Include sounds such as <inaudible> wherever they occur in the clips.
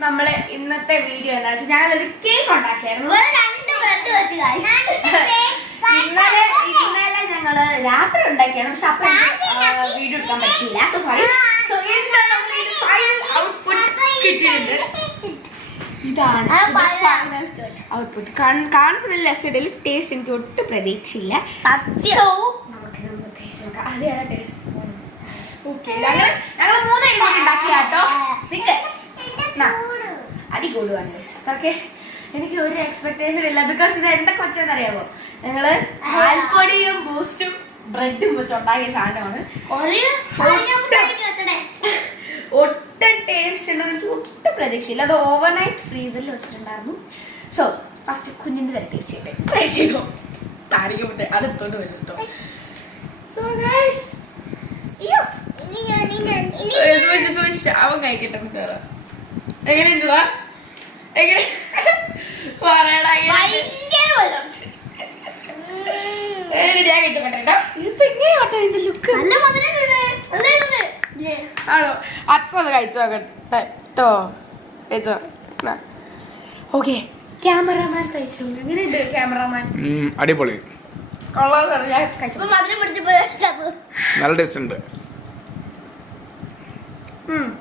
നമ്മൾ ഇന്നത്തെ വീഡിയോ എന്താ വെച്ചാൽ ഒരു കേക്ക് ഉണ്ടാക്കിയായിരുന്നു <laughs> ഇന്നലെ ഇന്നലെ ഞങ്ങൾ രാത്രി ഉണ്ടാക്കിയാണ്. പക്ഷെ അപ്പൊ വീഡിയോ എടുക്കാൻ പറ്റില്ല സോ സോറി സോ ഇന്ന് നമ്മൾ ഔട്ട്പുട്ട് കിട്ടിയിട്ടുണ്ട്. ഇതാണ് ആ, ഔട്ട്പുട്ട് കാണുമ്പോൾ നല്ല രസമുണ്ടെങ്കിൽ ടേസ്റ്റ് എനിക്ക് ഒട്ടും പ്രതീക്ഷയില്ല. സോ നമുക്ക് നോക്കാം. അതെയാണ് ടേസ്റ്റ് ഓക്കെ ഞങ്ങൾ മൂന്ന് കിലോ ഉണ്ടാക്കി കേട്ടോ നിക്ക് നാ. അടി കൂടുവാണ് ഓക്കെ എനിക്ക് ഒരു എക്സ്പെക്ടേഷൻ ഇല്ല. ബിക്കോസ് ഇത് എന്തൊക്കെ വെച്ചെന്നറിയാമോ ഞങ്ങൾ പാൽപ്പൊടിയും ബൂസ്റ്റും ബ്രെഡും വെച്ച് ഉണ്ടാക്കിയ സാധനമാണ് ഒട്ടും ടേസ്റ്റ് ഉണ്ടെന്ന് വെച്ചാൽ ഒട്ടും പ്രതീക്ഷയില്ല. അത് ഓവർനൈറ്റ് ഫ്രീസറിൽ വെച്ചിട്ടുണ്ടായിരുന്നു. സോ ഫസ്റ്റ് കുഞ്ഞിന്റെ തന്നെ ടേസ്റ്റ് ചെയ്യട്ടെ. ടേസ്റ്റ് ചെയ്തോ? അത് എത്തോണ്ട് വരും കേട്ടോ സോ ഗൈസ് അവൻ കഴിക്കട്ടെ എങ്ങനെയുണ്ടാ എങ്ങനെ? പറയടാ ആണോ? അച്ഛൻ ഒന്ന് കഴിച്ചു നോക്കട്ടെ കേട്ടോ. കഴിച്ചോ ഓക്കെ ക്യാമറമാൻ കഴിച്ചു? എങ്ങനെയുണ്ട് ക്യാമറമാൻ അടിപൊളി. നല്ല ടേസ്റ്റ് ഉണ്ട്. ഉം,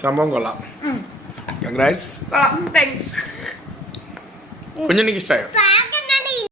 സംഭവം കൊള്ളാം. കൺഗ്രാറ്റ്സ് കുഞ്ഞെനിക്ക് ഇഷ്ടമായോ